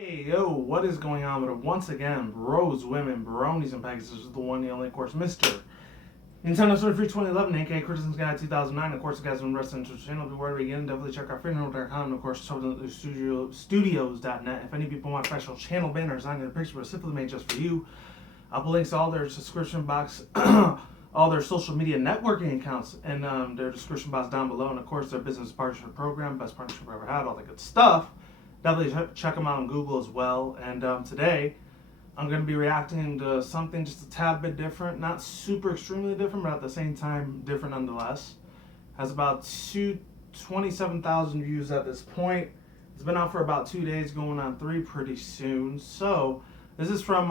Hey, yo, what is going on with it? Once again, bros, women, bronies, and pegasisters is the one, the only, of course, Mr. Nintendo Story Free 2011, aka Criticisms Guide 2009. Of course, the guys on the Wrestling channel. Before we begin, definitely check out freedomworld.com and, of course, studios.net. If any people want special channel banners on their picture specifically made just for you, I'll put links to all their subscription box, all their social media networking accounts, and their description box down below. And, of course, their business partnership program, best partnership I've ever had, all that good stuff. Definitely check them out on Google as well. And today, I'm going to be reacting to something just a tad bit different. Not super extremely different, but at the same time, different nonetheless. Has about 27,000 views at this point. It's been out for about 2 days, going on 3 pretty soon. So, this is from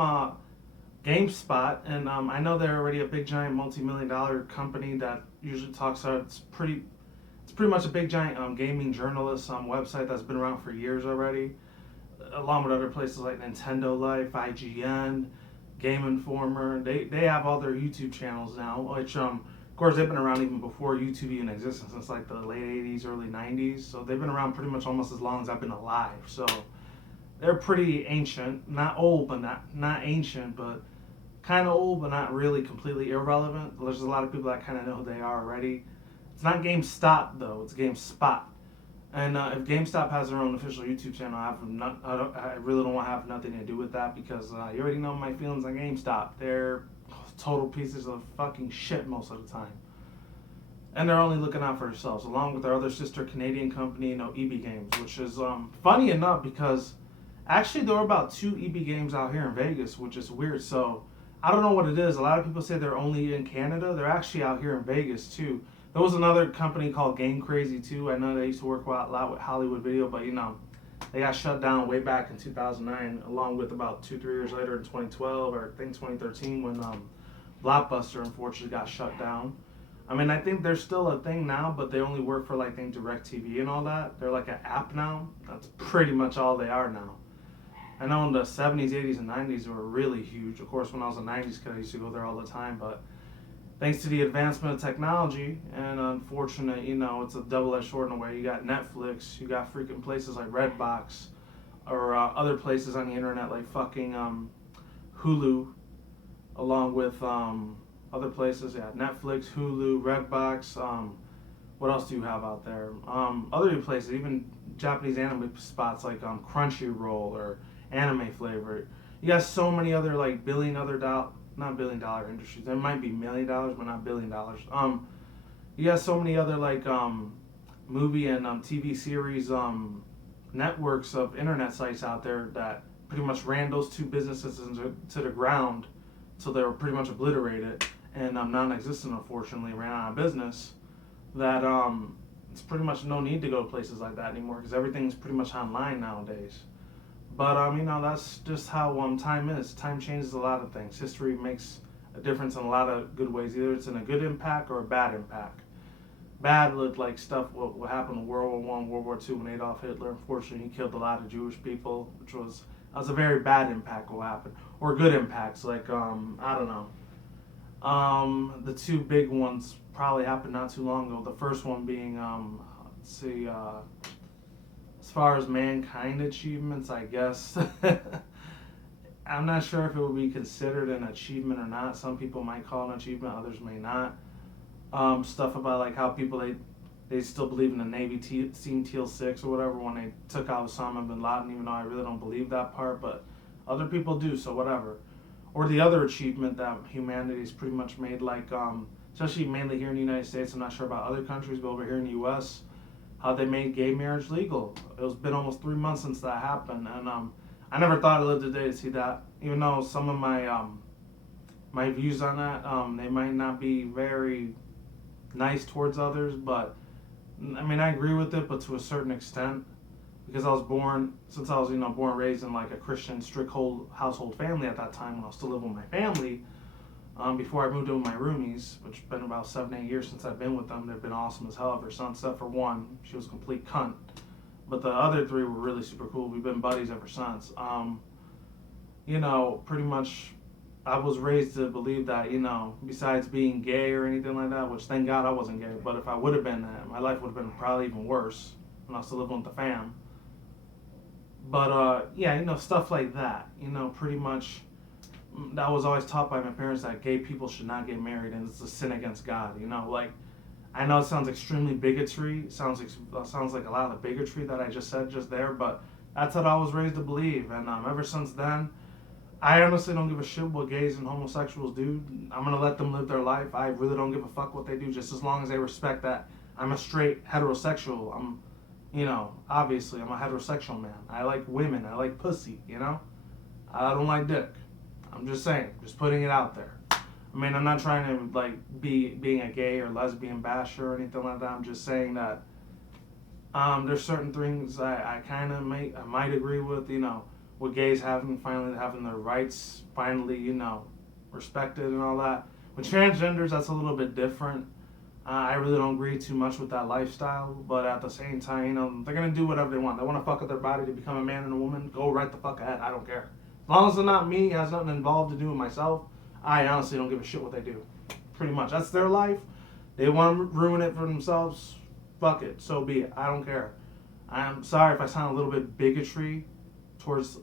GameSpot. And I know they're already a big, giant, multi-million-dollar company that usually talks about it's pretty much a big giant gaming journalist website that's been around for years already, along with other places like Nintendo Life, IGN, Game Informer. They have all their YouTube channels now, which of course they've been around even before YouTube even existed, since like the late 80s, early 90s. So they've been around pretty much almost as long as I've been alive. So they're pretty ancient, not old, but not ancient, but kind of old, but not really completely irrelevant. There's a lot of people that kind of know who they are already. It's not GameStop though; it's GameSpot. And if GameStop has their own official YouTube channel, I really don't want to have nothing to do with that because you already know my feelings on GameStop. They're total pieces of fucking shit most of the time, and they're only looking out for themselves, along with their other sister Canadian company, EB Games, which is funny enough because actually there were about 2 EB Games out here in Vegas, which is weird. So I don't know what it is. A lot of people say they're only in Canada. They're actually out here in Vegas too. There was another company called Game Crazy too. I know they used to work a lot with Hollywood Video, but they got shut down way back in 2009, along with about 2-3 years later in 2012 or I think 2013 when Blockbuster unfortunately got shut down. I mean, I think they're still a thing now, but they only work for like DirecTV and all that. They're like an app now. That's pretty much all they are now. I know in the 70s, 80s, and 90s they were really huge. Of course, when I was a 90s kid, I used to go there all the time, but thanks to the advancement of technology and unfortunate, it's a double-edged sword in a way. You got Netflix, you got freaking places like Redbox, or other places on the internet like fucking Hulu, along with other places. Yeah, Netflix, Hulu, Redbox. What else do you have out there? Other places, even Japanese anime spots like Crunchyroll or Anime Flavor. You got so many other like not $1 billion industries. There might be $1 million, but not $1 billion. You got so many other like movie and TV series networks of internet sites out there that pretty much ran those 2 businesses to the ground, so they were pretty much obliterated and non-existent. Unfortunately, ran out of business. That it's pretty much no need to go to places like that anymore because everything's pretty much online nowadays. But that's just how time is. Time changes a lot of things. History makes a difference in a lot of good ways. Either it's in a good impact or a bad impact. Bad looked like stuff what happened in World War One, World War Two when Adolf Hitler, unfortunately, he killed a lot of Jewish people, which was a very bad impact what happened. Or good impacts like I don't know. The 2 big ones probably happened not too long ago. The first one being let's see. As far as mankind achievements, I guess I'm not sure if it would be considered an achievement or not. Some people might call it an achievement, others may not. Stuff about like how people they still believe in the Navy Team Teal 6 or whatever when they took out Osama bin Laden, even though I really don't believe that part, but other people do, so whatever. Or the other achievement that humanity's pretty much made, like especially mainly here in the United States. I'm not sure about other countries, but over here in the U.S., how they made gay marriage legal. It's been almost 3 months since that happened, and I never thought I'd live today to see that. Even though some of my views on that, they might not be very nice towards others, but I mean I agree with it, but to a certain extent, because I was born born and raised in like a Christian strict household family at that time when I was still living with my family. Before I moved in with my roomies, which has been about 7-8 years since I've been with them. They've been awesome as hell ever since, except for one. She was a complete cunt. But the other 3 were really super cool. We've been buddies ever since. Pretty much I was raised to believe that, besides being gay or anything like that, which thank God I wasn't gay, but if I would have been that, my life would have been probably even worse when I was still living with the fam. But yeah, stuff like that. Pretty much that was always taught by my parents that gay people should not get married and it's a sin against God. Like I know it sounds extremely bigotry. Sounds like a lot of the bigotry that I just said just there, but that's what I was raised to believe, and ever since then, I honestly don't give a shit what gays and homosexuals do. I'm gonna let them live their life. I really don't give a fuck what they do, just as long as they respect that I'm a straight heterosexual. Obviously I'm a heterosexual man. I like women. I like pussy. I don't like dick. I'm just saying, just putting it out there. I mean, I'm not trying to like being a gay or lesbian basher or anything like that. I'm just saying that there's certain things I might agree with. With gays finally having their rights finally respected and all that. With transgenders, that's a little bit different. I really don't agree too much with that lifestyle, but at the same time, they're gonna do whatever they want. They want to fuck with their body to become a man and a woman. Go right the fuck ahead. I don't care. As long as they're not me, has nothing involved to do with myself. I honestly don't give a shit what they do. Pretty much, that's their life. They want to ruin it for themselves. Fuck it. So be it. I don't care. I'm sorry if I sound a little bit bigotry towards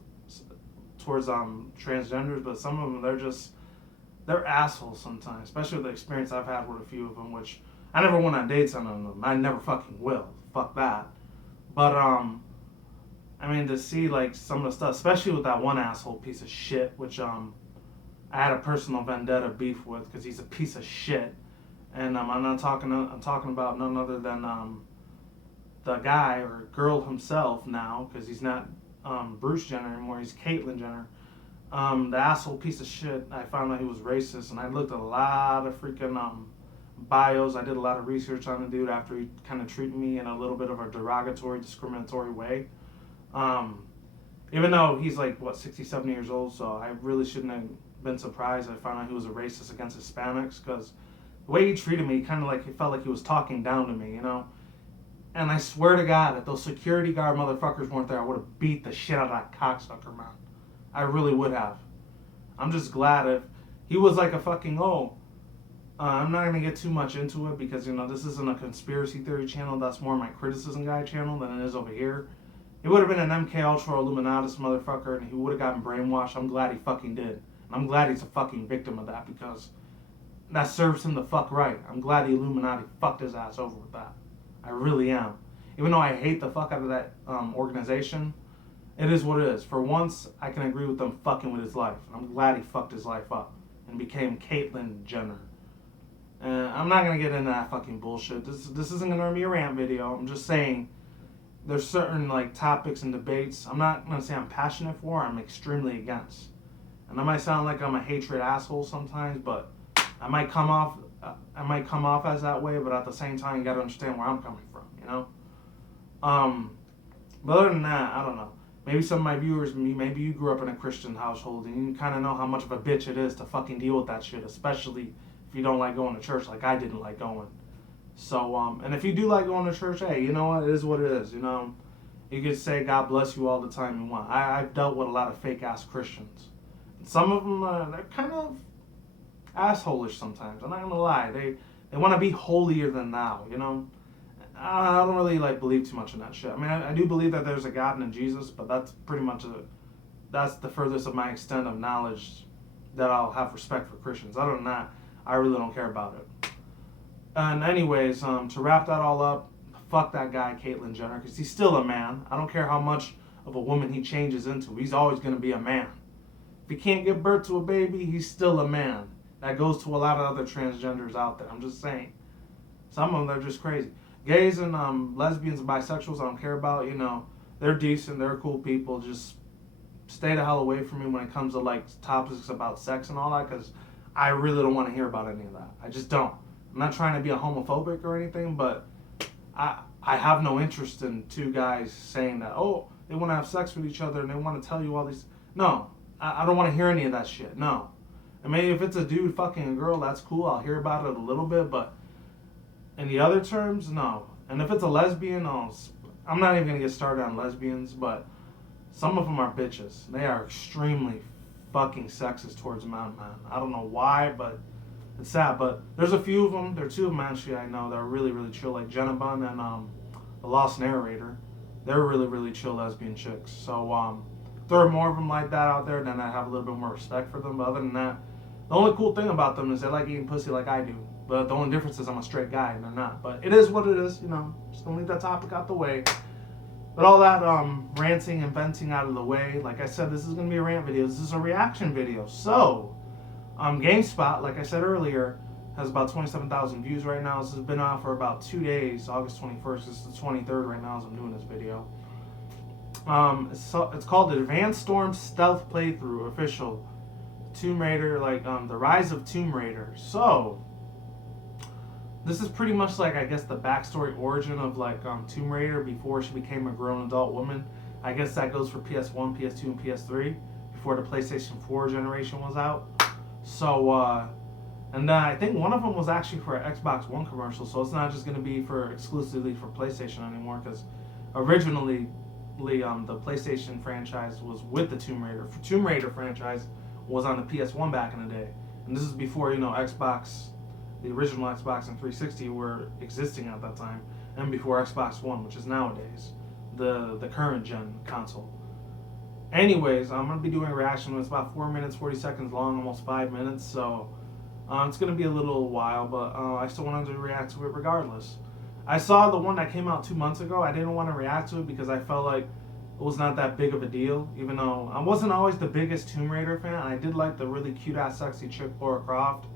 transgenders, but some of them they're assholes sometimes. Especially with the experience I've had with a few of them, which I never went on dates on them. I never fucking will. Fuck that. But I mean, to see like some of the stuff, especially with that one asshole piece of shit, which I had a personal vendetta beef with because he's a piece of shit, and I'm talking about none other than the guy or girl himself now, because he's not Bruce Jenner anymore. He's Caitlyn Jenner. The asshole piece of shit. I found out he was racist, and I looked at a lot of freaking bios. I did a lot of research on the dude after he kind of treated me in a little bit of a derogatory, discriminatory way. Even though he's like 60, 70 years old, so I really shouldn't have been surprised. I found out he was a racist against Hispanics because the way he treated me, he felt like he was talking down to me, And I swear to God, if those security guard motherfuckers weren't there, I would have beat the shit out of that cocksucker, man. I really would have. I'm just glad if he was like a fucking I'm not gonna get too much into it because this isn't a conspiracy theory channel. That's more my criticism guy channel than it is over here. He would have been an MK Ultra Illuminatus motherfucker, and he would have gotten brainwashed. I'm glad he fucking did. And I'm glad he's a fucking victim of that because that serves him the fuck right. I'm glad the Illuminati fucked his ass over with that. I really am. Even though I hate the fuck out of that organization, it is what it is. For once, I can agree with them fucking with his life. And I'm glad he fucked his life up and became Caitlyn Jenner. I'm not going to get into that fucking bullshit. This isn't going to be a rant video. I'm just saying there's certain topics and debates I'm not going to say I'm passionate for, I'm extremely against. And that might sound like I'm a hatred asshole sometimes, but I might come off as that way, but at the same time, you got to understand where I'm coming from, But other than that, I don't know. Maybe some of my viewers, maybe you grew up in a Christian household and you kind of know how much of a bitch it is to fucking deal with that shit, especially if you don't like going to church like I didn't like going. So, and if you do like going to church, hey, you know what? It is what it is, You could say God bless you all the time you want. I've dealt with a lot of fake-ass Christians. Some of them, they're kind of asshole-ish sometimes. I'm not gonna lie. They want to be holier than thou, I don't really believe too much in that shit. I mean, I do believe that there's a God and a Jesus, but that's pretty much that's the furthest of my extent of knowledge that I'll have respect for Christians. Other than that, I really don't care about it. And anyways, to wrap that all up, fuck that guy, Caitlyn Jenner, because he's still a man. I don't care how much of a woman he changes into. He's always going to be a man. If he can't give birth to a baby, he's still a man. That goes to a lot of other transgenders out there. I'm just saying. Some of them, they're just crazy. Gays and lesbians and bisexuals, I don't care about. They're decent. They're cool people. Just stay the hell away from me when it comes to topics about sex and all that, because I really don't want to hear about any of that. I just don't. I'm not trying to be a homophobic or anything, but I have no interest in two guys saying that, they want to have sex with each other and they want to tell you all these. No, I don't want to hear any of that shit. No. I mean, if it's a dude fucking a girl, that's cool. I'll hear about it a little bit, but in the other terms, no. And if it's a lesbian, I'm not even going to get started on lesbians, but some of them are bitches. They are extremely fucking sexist towards men, man. I don't know why, but it's sad. But there's a few of them. There are two of them actually I know that are really, really chill, like Jenna Bun and the Lost Narrator. They're really, really chill lesbian chicks. So if there are more of them like that out there, then I have a little bit more respect for them. But other than that, the only cool thing about them is they like eating pussy like I do. But the only difference is I'm a straight guy and they're not. But it is what it is, you know. Just don't leave that topic out the way. But all that ranting and venting out of the way, like I said, this is going to be a rant video. This is a reaction video. So, GameSpot, like I said earlier, has about 27,000 views right now. This has been out for about 2 days. August 21st. This is the 23rd right now as I'm doing this video. It's called the Advanced Storm Stealth Playthrough Official Tomb Raider, the Rise of Tomb Raider. So, this is pretty much like, I guess, the backstory origin of Tomb Raider before she became a grown adult woman. I guess that goes for PS1, PS2, and PS3 before the PlayStation 4 generation was out. So, and I think one of them was actually for an Xbox One commercial, so it's not just going to be exclusively for PlayStation anymore, because originally the PlayStation franchise was with the Tomb Raider. Tomb Raider franchise was on the PS1 back in the day, and this is before Xbox, the original Xbox and 360 were existing at that time, and before Xbox One, which is nowadays the current gen console. Anyways, I'm gonna be doing a reaction. It's about 4 minutes 40 seconds long, almost 5 minutes, so it's gonna be a little while, but I still wanted to react to it regardless. I saw the one that came out 2 months ago. I didn't want to react to it because I felt like it was not that big of a deal, even though I wasn't always the biggest Tomb Raider fan. I did like the really cute ass sexy chick Lara Croft,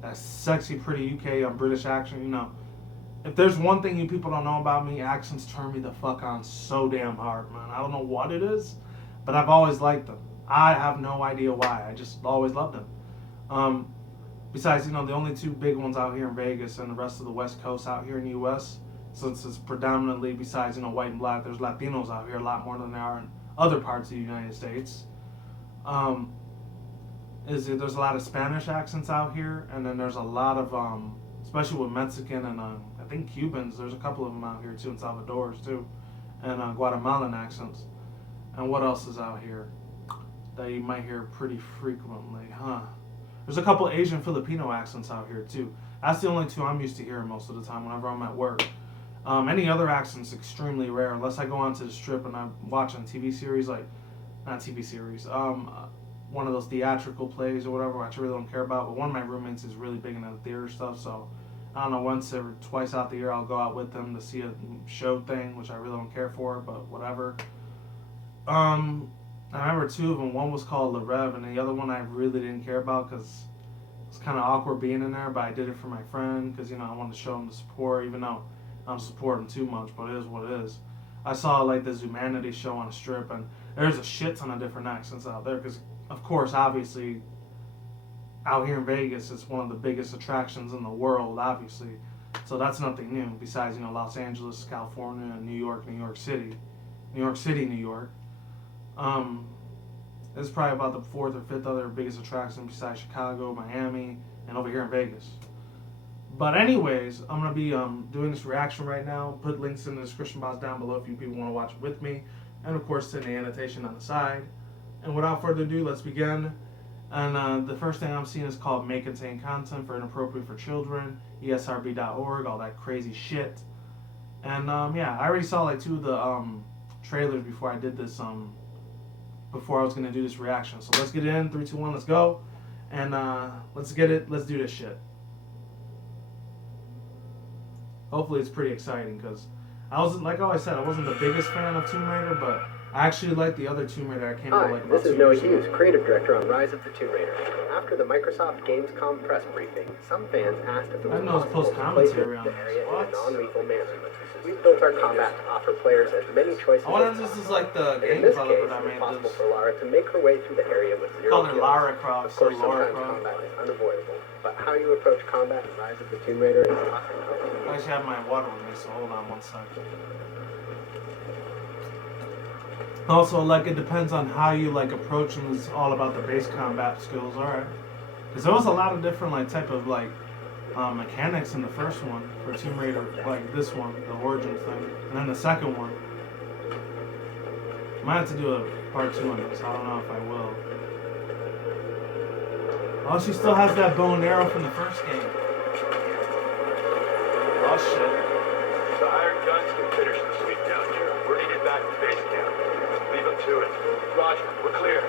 that sexy pretty UK British action. If there's one thing you people don't know about me, accents turn me the fuck on so damn hard, man. I don't know what it is, but I've always liked them. I have no idea why. I just always loved them. Besides, the only two big ones out here in Vegas and the rest of the West Coast out here in the U.S., since it's predominantly, besides, white and black, there's Latinos out here a lot more than there are in other parts of the United States. There's a lot of Spanish accents out here, and then there's a lot of, especially with Mexican and I think Cubans, there's a couple of them out here too, and Salvador's too, and Guatemalan accents. And what else is out here that you might hear pretty frequently, There's a couple Asian Filipino accents out here too. That's the only two I'm used to hearing most of the time whenever I'm at work. Any other accents extremely rare, unless I go onto the strip and I'm watching TV series, not TV series, one of those theatrical plays or whatever, which I really don't care about. But one of my roommates is really big into the theater stuff, so I don't know, once or twice out the year I'll go out with them to see a show thing, which I really don't care for, but whatever. I remember two of them. One was called Le Rev, and the other one I really didn't care about because it's kind of awkward being in there, but I did it for my friend because, I wanted to show him the support, even though I don't support him too much, but it is what it is. I saw, the Humanity show on a strip, and there's a shit ton of different accents out there because, of course, obviously, out here in Vegas, it's one of the biggest attractions in the world, obviously. So that's nothing new, besides, Los Angeles, California, New York, New York City. New York. It's probably about the fourth or fifth other biggest attraction besides Chicago, Miami, and over here in Vegas. But anyways, I'm going to be doing this reaction right now. Put links in the description box down below if you people want to watch it with me. And of course, send the annotation on the side. And without further ado, let's begin. And the first thing I'm seeing is called May Contain Content for Inappropriate for Children, ESRB.org, all that crazy shit. And yeah, I already saw two of the trailers before I did this, before I was going to do this reaction. So let's get it in. 3, 2, 1, let's go. And let's get it. Let's do this shit. Hopefully it's pretty exciting because like I always said, I wasn't the biggest fan of Tomb Raider, but I actually like the other Tomb Raider that came out about 2 years ago. This is Noah Hughes, creative director on Rise of the Tomb Raider. After the Microsoft Gamescom press briefing, some fans asked if it was possible to play the area in a non-lethal manner. We've built our combat to offer players as many choices as possible. This is like the game in this developer case, that made it's possible this. for Lara to make her way through the area with 0 Call her kills. Lara Croft, Of course, so Lara sometimes Croft. combat is unavoidable, but how you approach combat in Rise of the Tomb Raider is often up to you. I actually have my water with me, so hold on 1 second. Also, it depends on how you approach them. It's all about the base combat skills, alright? Because there was a lot of different type of mechanics in the first one for Tomb Raider, this one, the origin thing, and then the second one. I might have to do a part 2 on this. I don't know if I will. Oh, she still has that bow and arrow from the first game. Oh shit. The hired guns can finish the sweep down here. We're to get back to base camp. Leave them to it. Roger, we're clear.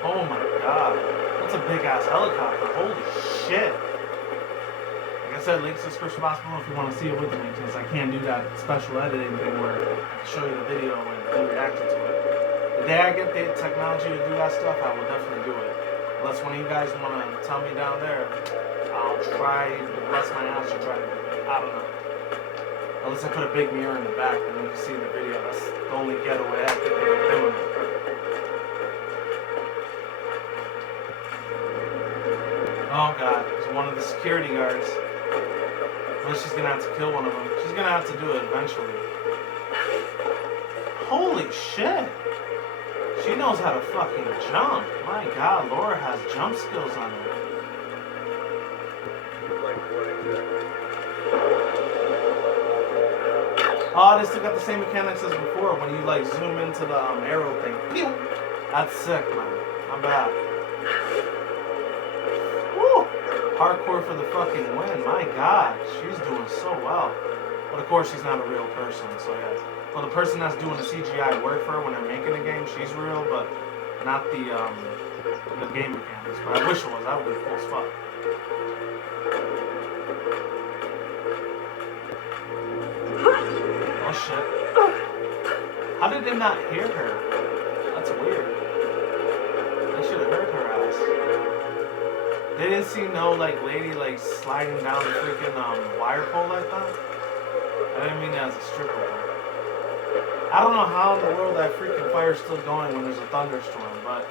Oh my god. That's a big ass helicopter. Holy shit. Like I said, links in the description box below if you want to see it with me, since I can't do that special editing thing where I can show you the video and you reacting to it. The day I get the technology to do that stuff, I will definitely do it. Unless one of you guys want to tell me down there, I'll try to bless my ass to try to do it. I don't know. Unless I put a big mirror in the back, then you can see the video. That's the only getaway I think of doing it. Oh god, it's one of the security guards. Well, she's gonna have to kill one of them. She's gonna have to do it eventually. Holy shit! She knows how to fucking jump. My god, Laura has jump skills on her. Oh, they still got the same mechanics as before when you like zoom into the arrow thing. Pew! That's sick, man. I'm back. Woo! Hardcore for the fucking win. My god, she's doing so well. But of course, she's not a real person, so yeah. Well, the person that's doing the CGI work for her when they're making the game, she's real, but not the game mechanics. But I wish it was. That would be cool as fuck. Oh shit. How did they not hear her? That's weird. They should have heard her ass. They didn't see no like lady like sliding down the freaking wire pole like that. I didn't mean that as a stripper though. I don't know how in the world that freaking fire's still going when there's a thunderstorm, but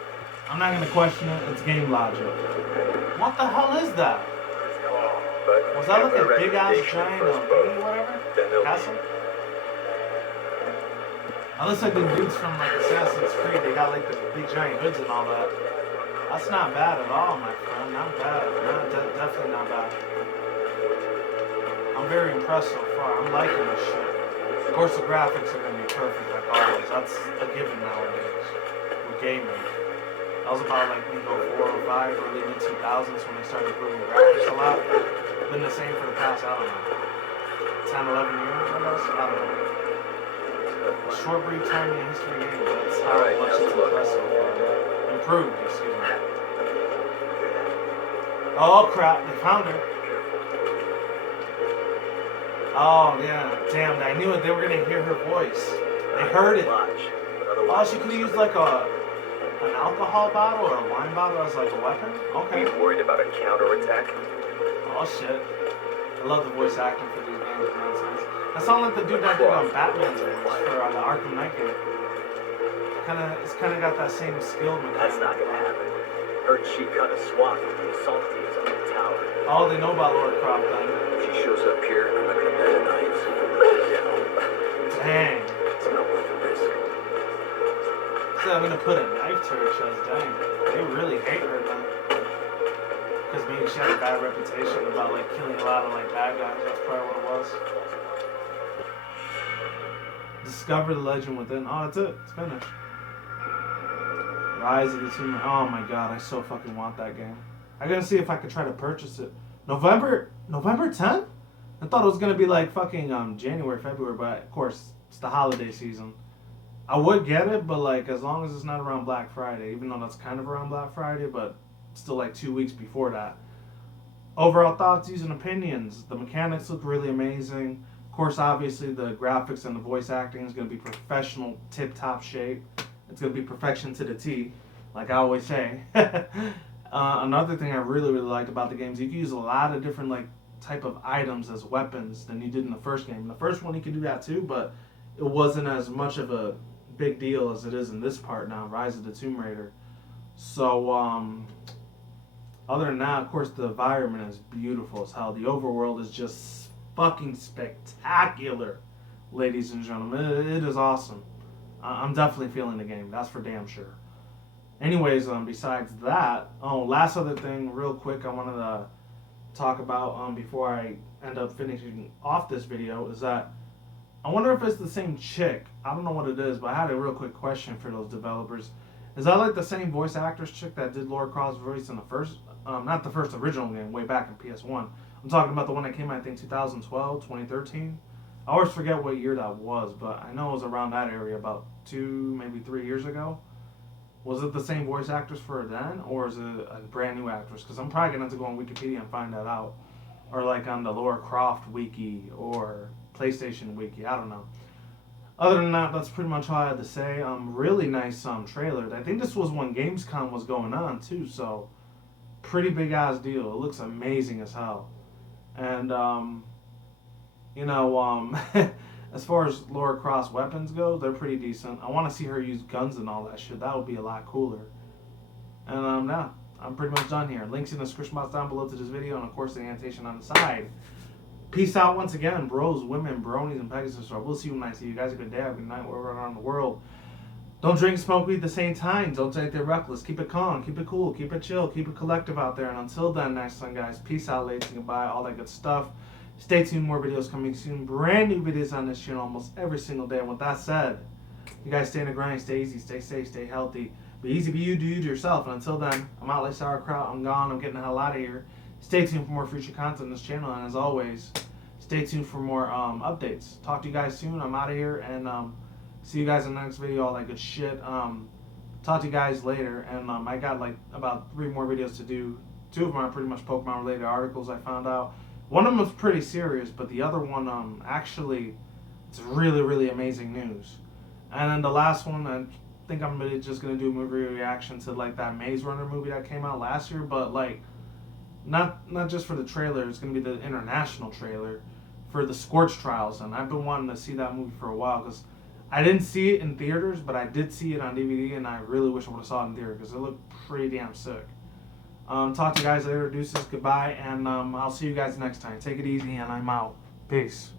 I'm not gonna question it. It's game logic. What the hell is that? Was that like a big ass giant thingy, whatever? Castle? That looks like the dudes from like Assassin's Creed. They got like the big giant hoods and all that. That's not bad at all, my friend. Not bad. Definitely not bad. I'm very impressed so far. I'm liking this shit. Of course, the graphics are going to be perfect like always. That's a given nowadays with gaming. That was about like Windows 4 or 5 or early 2000s when they started improving graphics a lot. Been the same for the past, I don't know, 10, 11 years, I guess? I don't know. A short brief time in history games. That's how much it's impressive. Improved, excuse me. Oh crap, they found her. Oh yeah, damn, I knew it. They were gonna hear her voice. They heard it. Oh, she could have used like an alcohol bottle or a wine bottle as like a weapon? Okay. You worried about a counterattack? Oh shit. I love the voice acting for these games, man. That sounds like the dude that did on Batman's voice for the Arkham Knight game. It's kinda got that same skill mechanic. That's not gonna happen. Heard she cut a swath with the assault teams on the tower. Oh, they know about Laura Croft then. If she shows up here, I'm not gonna bet a knife. Dang. It's not worth the risk. So I'm gonna put a knife to her chest, dang. They really hate her then. Because maybe she had a bad reputation about like killing a lot of like bad guys. That's probably what it was. Discover the legend within. Oh, that's it. It's finished. Rise of the Tomb Raider. Oh my god, I so fucking want that game. I gotta see if I could try to purchase it. November 10th? I thought it was gonna be like fucking January, February, but of course it's the holiday season. I would get it, but like as long as it's not around Black Friday, even though that's kind of around Black Friday, but still like 2 weeks before that. Overall thoughts, views, and opinions. The mechanics look really amazing. Of course, obviously the graphics and the voice acting is going to be professional, tip-top shape. It's going to be perfection to the T, like I always say. Another thing I really liked about the game is you can use a lot of different like type of items as weapons than you did in the first game. In the first one you could do that too, but it wasn't as much of a big deal as it is in this part now, Rise of the Tomb Raider. So, other than that, of course, the environment is beautiful as hell. The overworld is just fucking spectacular, ladies and gentlemen. It is awesome. I'm definitely feeling the game. That's for damn sure. Anyways, besides that, last other thing, real quick, I wanted to talk about before I end up finishing off this video is that I wonder if it's the same chick. I don't know what it is, but I had a real quick question for those developers. Is that like the same voice actress chick that did Laura Croft's voice in the first, not the first original game, way back in PS1. I'm talking about the one that came out, I think, 2012, 2013. I always forget what year that was, but I know it was around that area, about 2, maybe 3 years ago. Was it the same voice actress for then, or is it a brand new actress? Because I'm probably gonna have to go on Wikipedia and find that out, or like on the Lara Croft wiki or PlayStation wiki. I don't know. Other than that, that's pretty much all I had to say. Really nice trailer. I think this was when Gamescom was going on too, so pretty big ass deal. It looks amazing as hell, and you know, as far as Lara Croft's weapons go, they're pretty decent. I want to see her use guns and all that shit. That would be a lot cooler. And yeah, I'm pretty much done here. Links in the description box down below to this video, and of course the annotation on the side. Peace out once again, bros, women, bronies, and pegasisters. We'll see you when I see you guys. A good day, a good night, wherever around the world. Don't drink, smoke weed at the same time. Don't take it reckless. Keep it calm, keep it cool, keep it chill, keep it collective out there. And until then, next time, guys, peace out, ladies, and goodbye, all that good stuff. Stay tuned, more videos coming soon. Brand new videos on this channel almost every single day. And with that said, you guys stay in the grind, stay easy, stay safe, stay healthy. Be easy, be you, do you to yourself. And until then, I'm out like sauerkraut. I'm gone. I'm getting the hell out of here. Stay tuned for more future content on this channel. And as always, stay tuned for more updates. Talk to you guys soon. I'm out of here. And see you guys in the next video. All that good shit. Talk to you guys later. And I got like about 3 more videos to do. 2 of them are pretty much Pokemon related articles I found out. One of them was pretty serious, but the other one, actually, it's really, really amazing news. And then the last one, I think I'm really just going to do a movie reaction to, like, that Maze Runner movie that came out last year, but, like, not just for the trailer, it's going to be the international trailer for the Scorch Trials, and I've been wanting to see that movie for a while, because I didn't see it in theaters, but I did see it on DVD, and I really wish I would have saw it in theater, because it looked pretty damn sick. Talk to you guys later. Deuces, goodbye, and I'll see you guys next time. Take it easy, and I'm out. Peace.